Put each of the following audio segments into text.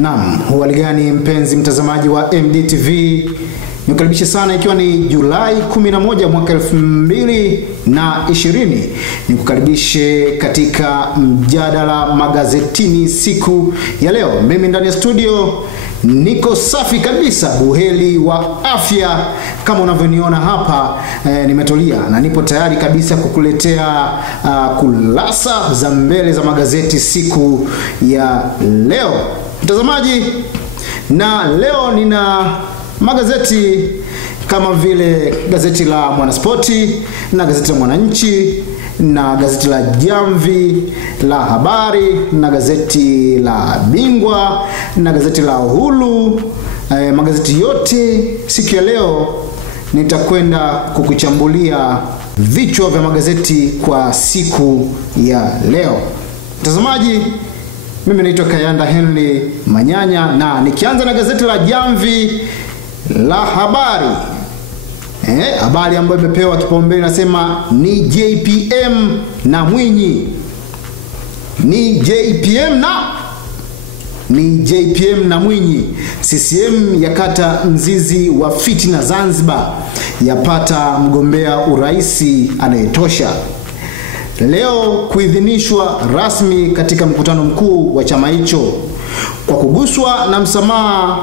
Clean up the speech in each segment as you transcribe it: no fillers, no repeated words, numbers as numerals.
Naam, hali gani mpenzi mtazamaji wa MDTV? Nikaribisha sana ikiwa ni Julai 11 mwaka 2020. Nikukaribishe katika mjadala magazetini siku ya leo. Mimi ndani ya studio niko safi kabisa, buheri wa afya kama unavyoniona hapa. Nimetulia na nipo tayari kabisa kukuletea kurasa za mbele za magazeti siku ya leo mtazamaji. Na leo nina magazeti kama vile gazeti la Mwanaspoti na gazeti la Mwananchi na gazeti la Jamvi la Habari na gazeti la Bingwa na gazeti la Uhuru. Magazeti yote siku ya leo nitakwenda kukuchambulia vichwa vya magazeti kwa siku ya leo mtazamaji. Mimi naitwa Kayanda Henry Manyanya, na nikianza na gazeti la Jamvi la Habari. Habari ambayo imepewa kipaumbele nasema ni JPM na Mwinyi. Ni JPM na Mwinyi. CCM yakata mzizi wa fitina Zanzibar, yapata mgombea uraisi anayetosha. Leo kuidhinishwa rasmi katika mkutano mkuu wa chama hicho. Kwa kuguswa na msamaha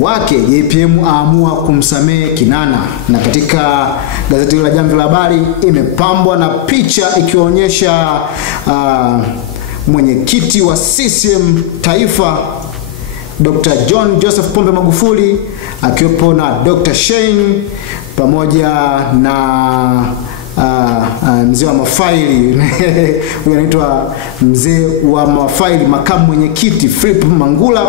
wake, JPM aamua kumsamehe Kinana. Na katika gazeti la Jamvi la Habari imepambwa na picha ikionyesha mwenyekiti wa CCM Taifa Dr. John Joseph Pombe Magufuli akiwepo na Dr. Shein pamoja na mzee wa mafaili huyu anaitwa mzee wa mafaili makamu mwenyekiti Philip Mangula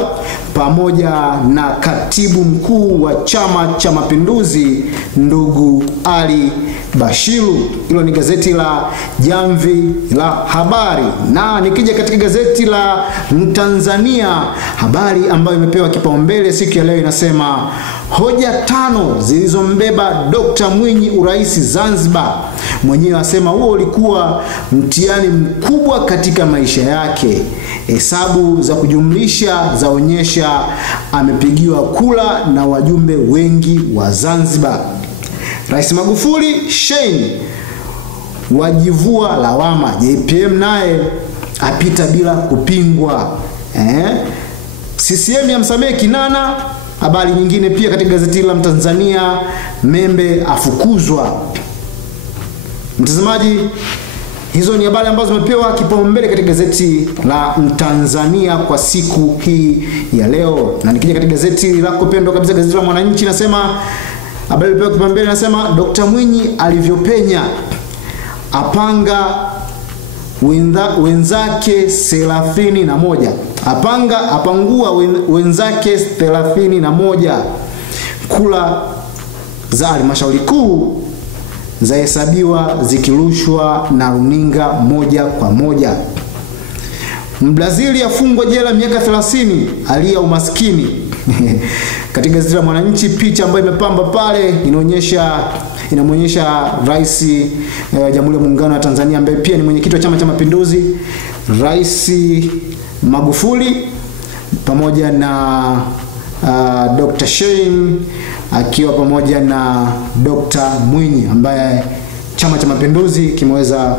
pamoja na katibu mkuu wa Chama cha Mapinduzi ndugu Ali Bashiru. Hilo ni gazeti la Jamvi la Habari. Na nikija katika gazeti la Mtanzania, habari ambayo imepewa kipaumbele siku ya leo inasema hoja 5 zilizombeba Dr. Mwinyi uraisi Zanzibar. Mwenyewe asema huo ulikuwa mtihani mkubwa katika maisha yake. Hesabu za kujumlisha zaonyesha amepigiwa kula na wajumbe wengi wa Zanzibar. Rais Magufuli, Shein wajivua lawama. JPM naye apita bila kupingwa. CCM yamsamehe Kinana. Habari nyingine pia katika gazeti la Mtanzania, Membe afukuzwa. Mtazamaji, hizo ni habari ambazo zimepewa kipaumbele katika gazeti la Mtanzania kwa siku hii ya leo. Na nikija katika gazeti lako pendwa kabisa, gazeti la Mwananchi, nasema habari iliyopewa kipaumbele nasema Dr. Mwinyi alivyopenya, apanga wenzake 31. Apangua wenzake 31. Kula za halmashauri kuu zahesabiwa zikirushwa na runinga moja kwa moja. Mbrazili afungwa jela miaka 30 alia umaskini. Katika gazeti la Mwananchi picha ambayo imepamba pale inamuonyesha Rais Jamhuri ya Muungano wa Tanzania ambaye pia ni mwenyekiti wa Chama cha Mapinduzi, Rais Magufuli pamoja na Dr. Shein akiwa pamoja na Dr. Mwinyi ambaye Chama cha Mapinduzi kimeweza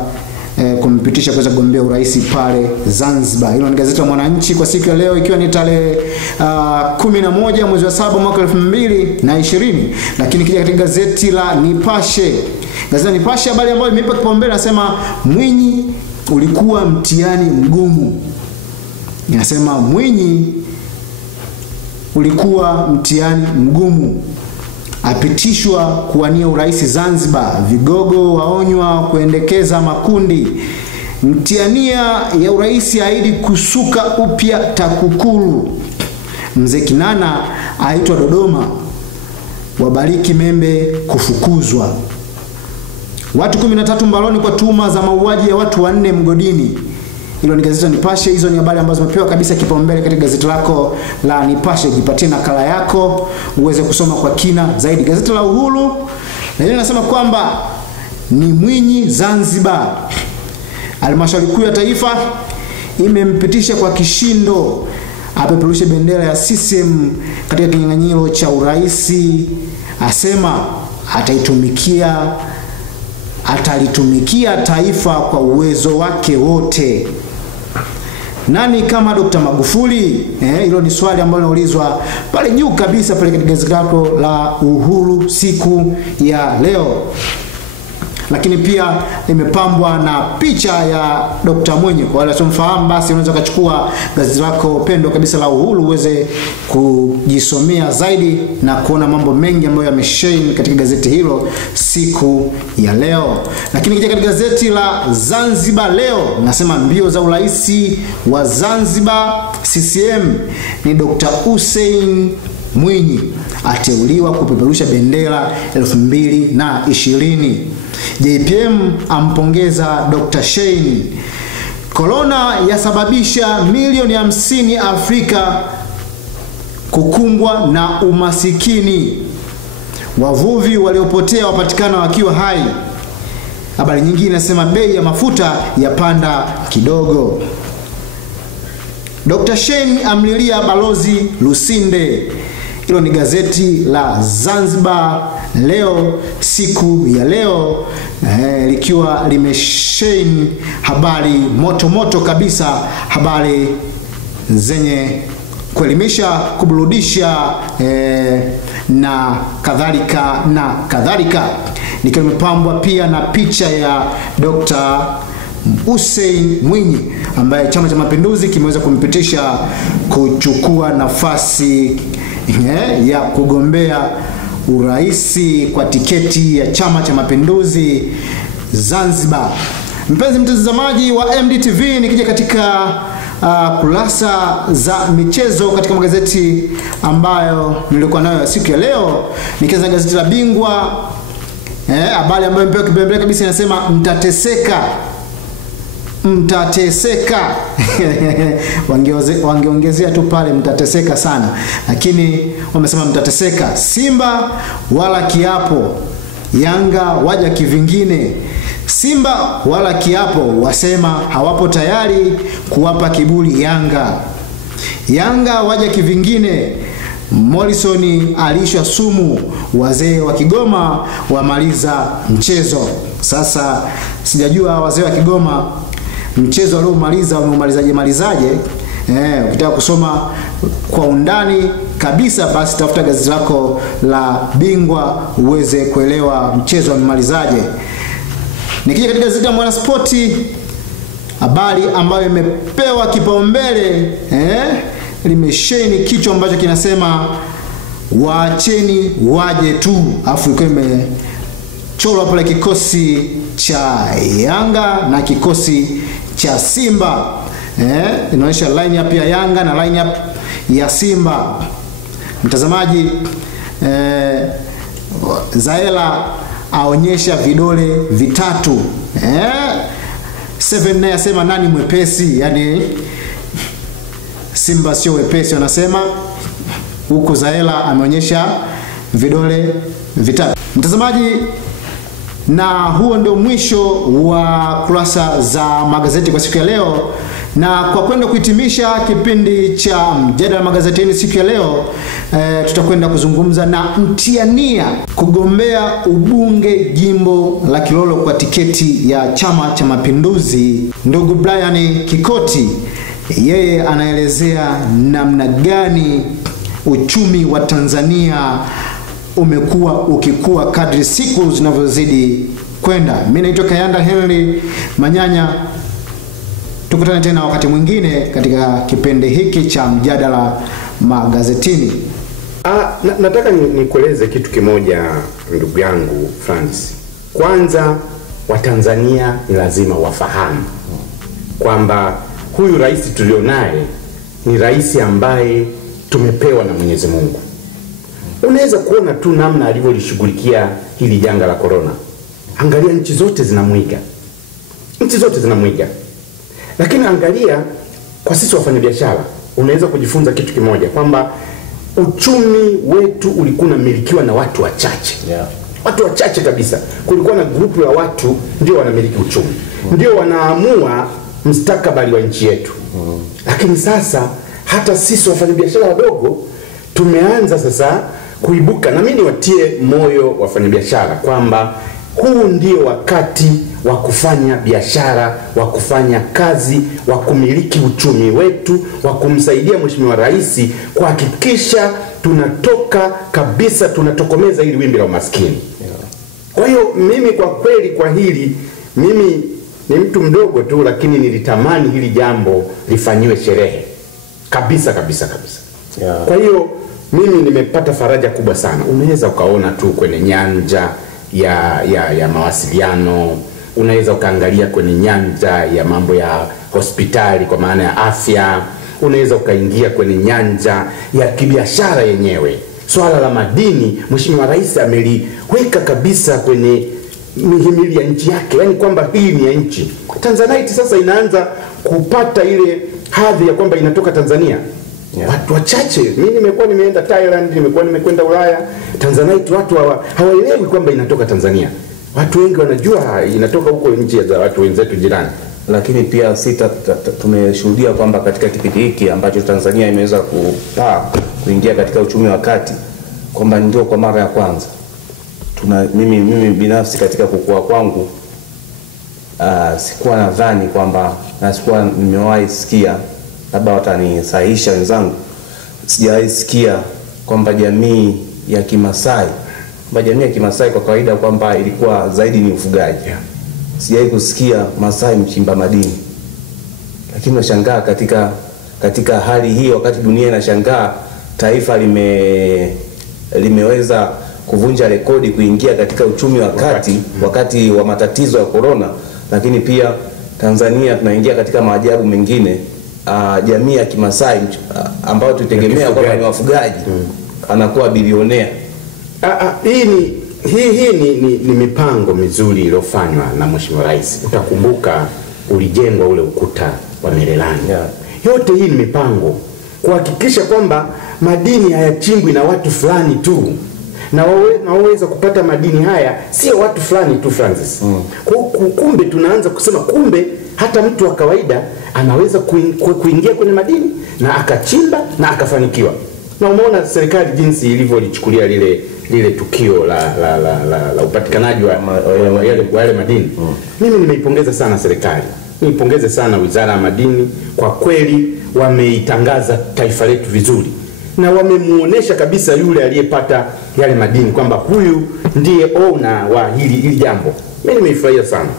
kumpitisha kuweza kugombea uraisi pale Zanzibar. Hilo ni gazeti la Mwananchi kwa siku ya leo ikiwa ni tarehe 11 mwezi wa 7 mwaka 2020. Lakini kija katika gazeti la Nipashe. Gazeti la Nipashe habari ambayo imeipa kipaumbele nasema Mwinyi ulikuwa mtihani mgumu. Inasema Mwinyi ulikuwa mtihani mgumu, apitishwa kuwania uraisi Zanzibar, vigogo waonywa kuendekeza makundi, mtiania ya uraisi ahidi kusuka upya TAKUKURU, mzee Kinana aitwa Dodoma, wabariki Membe kufukuzwa, watu 13 mbaroni kwa tuhuma za mauaji ya watu 4 mgodini. Hilo ni gazeti la Nipashe. Hizo ni habari ambazo zimepewa kabisa kipaumbele katika gazeti lako la Nipashe. Jipatie nakala yako uweze kusoma kwa kina zaidi. Gazeti la Uhuru na linasema kwamba ni Mwinyi Zanzibar. Halmashauri kuu ya Taifa imempitisha kwa kishindo apeperushe bendera ya CCM katika kinyang'anyiro cha uraisi, asema atalitumikia taifa kwa uwezo wake wote. Nani kama Dr. Magufuli? Hilo ni swali ambalo linaulizwa pale juu kabisa pale katika gazeti lako la Uhuru siku ya leo. Lakini pia limepambwa na picha ya Dr. Mwinyi. Kwa wale wasiomfahamu, basi unaweza kuchukua gazeti lako pendo kabisa la Uhuru uweze kujisomea zaidi na kuona mambo mengi ambayo yameshine katika gazeti hilo siku ya leo. Lakini katika gazeti la Zanzibar Leo nasema mbio za uraisi wa Zanzibar CCM ni Dr. Hussein Mwinyi ateuliwa kupeperusha bendera 2020. JPM ampongeza Dr. Shein. Corona yasababisha milioni 50 Afrika kukumbwa na umasikini. Wavuvi waliopotea wapatikana wakiwa hai. Habari nyingine inasema bei ya mafuta yapanda kidogo. Dr. Shein amlilia Balozi Lusinde. Hilo ni gazeti la Zanzibar Leo siku ya leo, likiwa limeshine habari moto kabisa, habari zenye kuelimisha, kuburudisha na kadhalika. Nikiwa nimepambwa pia na picha ya Dr. Hussein Mwinyi ambaye Chama cha Mapinduzi kimeweza kumpitisha kuchukua nafasi ya kugombea uraisi kwa tiketi ya Chama cha Mapinduzi Zanzibar. Mpenzi mtazamaji wa MDTV, nikija katika kurasa za michezo katika magazeti ambayo nilikuwa nayo siku ya leo, nikianza gazeti la Bingwa, habari ambayo imepewa kipaumbele kabisa inasema mtateseka. Wangeongezea tu pale mtateseka sana, lakini wamesema mtateseka. Simba wala kiapo, Yanga waja kivingine. Simba wala kiapo, wasema hawapo tayari kuwapa kiburi Yanga waja kivingine. Morrison alishwa sumu, wazee wa Kigoma wamaliza mchezo. Sasa sijajua wazee wa Kigoma mchezo waliomaliza wamemalizaje. Ukitaka kusoma kwa undani kabisa, basi tafuta gazeti lako la Bingwa uweze kuelewa mchezo wamemalizaje. Nikija katika gazeti la Mwanaspoti, habari ambayo imepewa kipaumbele limesheni kichwa ambacho kinasema waacheni waje tu, afu iko imechorwa pale kikosi cha Yanga na kikosi cha Simba. Inaonyesha line up ya Yanga na line up ya Simba. Mtazamaji, Zaela aonyesha vidole vitatu. 7 naye asema nani mwepesi, yani Simba sio wepesi wanasema, huko Zaela ameonyesha vidole vitatu. Mtazamaji, na huo ndio mwisho wa kurasa za magazeti kwa siku ya leo, na kwa kwenda kuhitimisha kipindi cha mjadala magazetini siku ya leo, tutakwenda kuzungumza na mtiania kugombea ubunge jimbo la Kilolo kwa tiketi ya Chama cha Mapinduzi, ndugu Brian Kikoti. Yeye anaelezea namna gani uchumi wa Tanzania umekuwa ukikua kadri siku zinavyozidi kwenda. Mimi naitwa Kayanda Henry Manyanya. Tukutane tena wakati mwingine katika kipindi hiki cha mjadala magazetini. Nataka nikueleze kitu kimoja ndugu yangu Francis. Kwanza, Watanzania ni lazima wafahamu kwamba huyu rais tulionaye ni rais ambaye tumepewa na Mwenyezi Mungu. Unaweza kuona tu namna alivyolishughulikia hili janga la corona. Angalia nchi zote zinamwiga. Lakini angalia kwa sisi wafanyabiashara, unaweza kujifunza kitu kimoja kwamba uchumi wetu ulikuwa unamilikiwa na watu wachache. Watu wachache kabisa. Kulikuwa na grupu ya watu ndio wanamiliki uchumi. Ndio wanaamua mustakabali wa nchi yetu. Lakini sasa hata sisi wafanyabiashara wadogo tumeanza sasa kuibuka. Na mimi niwatie moyo wafanyabiashara kwamba huu ndio wakati wa kufanya biashara, wa kufanya kazi, wa kumiliki uchumi wetu, wa kumsaidia Mheshimiwa Rais kuhakikisha tunatoka kabisa, tunatokomeza hili wimbi la umaskini. Kwa hiyo mimi kwa kweli kwa hili, mimi ni mtu mdogo tu, lakini nilitamani hili jambo lifanyiwe sherehe kabisa kabisa kabisa. Kwa hiyo mimi nimepata faraja kubwa sana. Unaweza ukaona tu kwenye nyanja ya mawasiliano, unaweza ukaangalia kwenye nyanja ya mambo ya hospitali kwa maana ya afya, unaweza ukaingia kwenye nyanja ya kibiashara yenyewe. Swala la madini Mheshimiwa Rais ameliweka kabisa kwenye mihimili ya nchi yake, yani kwamba hii ni ya nchi. Tanzanite sasa inaanza kupata ile hadhi ya kwamba inatoka Tanzania. Watu wachache, mimi nimekuwa nimeenda Thailand, nimekuwa nimekwenda Ulaya, Tanzanite watu hawaelewi kwamba inatoka Tanzania. Watu wengi wanajua inatoka huko nchi za watu wenzetu jirani. Lakini pia tumeshuhudia kwamba katika kipindi hiki ambacho Tanzania imeweza kuingia katika uchumi wa kati, kwamba ndio kwa mara ya kwanza mimi binafsi katika kukua kwangu sikuwa nadhani kwamba, na sikuwa nimewahi sikia, labda watanisahihisha wenzangu, sijawahi sikia kwamba jamii ya Kimasai kwa kawaida kwamba ilikuwa zaidi ni ufugaji. Sijawahi kusikia Masai mchimba madini. Lakini nashangaa katika hali hii, wakati dunia inashangaa taifa limeweza kuvunja rekodi kuingia katika uchumi wa kati wakati wa matatizo ya corona, lakini pia Tanzania tunaingia katika maajabu mengine. Jamii ya Kimasai ambao tutegemea kwamba ni wafugaji anakuwa bilionea. Hii ni mipango mizuri iliyofanywa na Mheshimiwa Rais. Utakumbuka ulijengwa ule ukuta wa Merelani. Yote hii ni mipango kuhakikisha kwamba madini hayachimbwi na watu fulani tu, na waweza kupata madini haya sio watu fulani tu, Francis. Kumbe tunaanza kusema kumbe hata mtu wa kawaida anaweza kuingia kwenye madini na akachimba na akafanikiwa. Na umeona serikali jinsi ilivyolichukulia lile tukio la upatikanaji wa yale madini. Mimi nimeipongeza sana serikali. Niipongeze sana Wizara ya Madini, kwa kweli wameitangaza taifa letu vizuri. Na wamemuonesha kabisa yule aliyepata yale madini kwamba huyu ndiye owner wa hili jambo. Mimi nimeifurahia sana.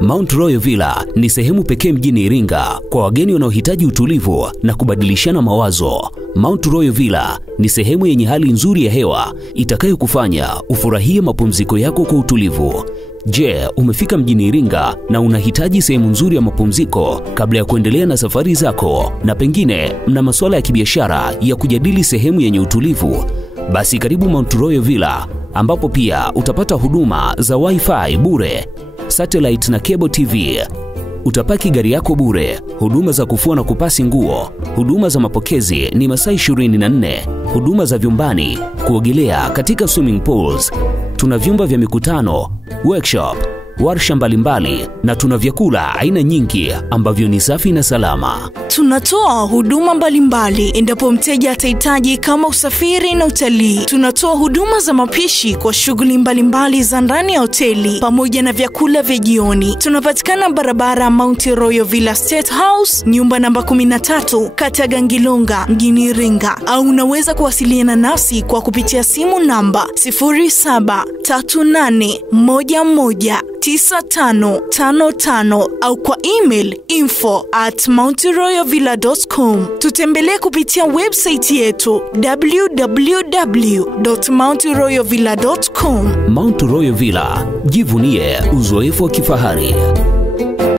Mount Royal Villa ni sehemu pekee mjini Iringa kwa wageni wanaohitaji utulivu na kubadilishana mawazo. Mount Royal Villa ni sehemu yenye hali nzuri ya hewa itakayokufanya ufurahie mapumziko yako kwa utulivu. Je, umefika mjini Iringa na unahitaji sehemu nzuri ya mapumziko kabla ya kuendelea na safari zako, na pengine mna masuala ya kibiashara ya kujadili sehemu yenye utulivu? Basi karibu Mount Royal Villa, ambapo pia utapata huduma za Wi-Fi bure, satellite na cable TV. Utapaki gari yako bure, huduma za kufua na kupasi nguo, huduma za mapokezi ni masaa 24, huduma za vyumbani, kuogelea katika swimming pools. Tuna vyumba vya mikutano, workshop, warsha mbalimbali, na tuna vyakula aina nyingi ambavyo ni safi na salama. Tunatoa huduma mbalimbali endapo mteja atahitaji, kama usafiri na utalii. Tunatoa huduma za mapishi kwa shughuli mbalimbali za ndani ya hoteli pamoja na vyakula vya jioni. Tunapatikana barabara Mount Royal Villa State House, nyumba namba 13, kata Gangilonga, mjini Iringa. Au unaweza kuwasiliana nasi kwa kupitia simu namba 0738119555 au kwa email info@mountroyalvilla.com. Tutembelee kupitia website yetu www.mountroyalvilla.com. Mount Royal Villa, jivunie uzoefu wa kifahari.